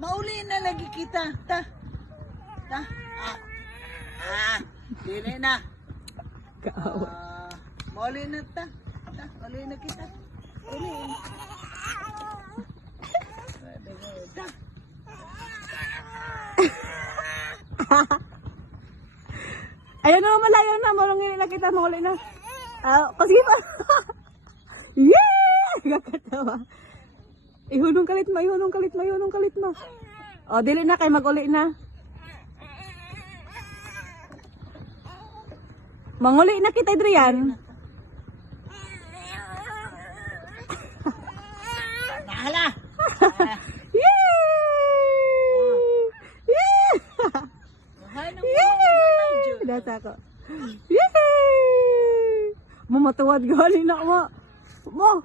Mauli na lagi kita. Ta. Dili na. Kaawa. Mauli na ta. Mauli na kita. Uli. Ta. Ayun na, malayo na. Malungin na kita. Mauli na. Kasi pa. Yeah! Kakatawa. Ihunong kalit mo. O, dili na kay mag-uli na. Manguli na kita, Adrian. Nahala. Data ko. Yay! Mamatuwad gali na mo. Mo.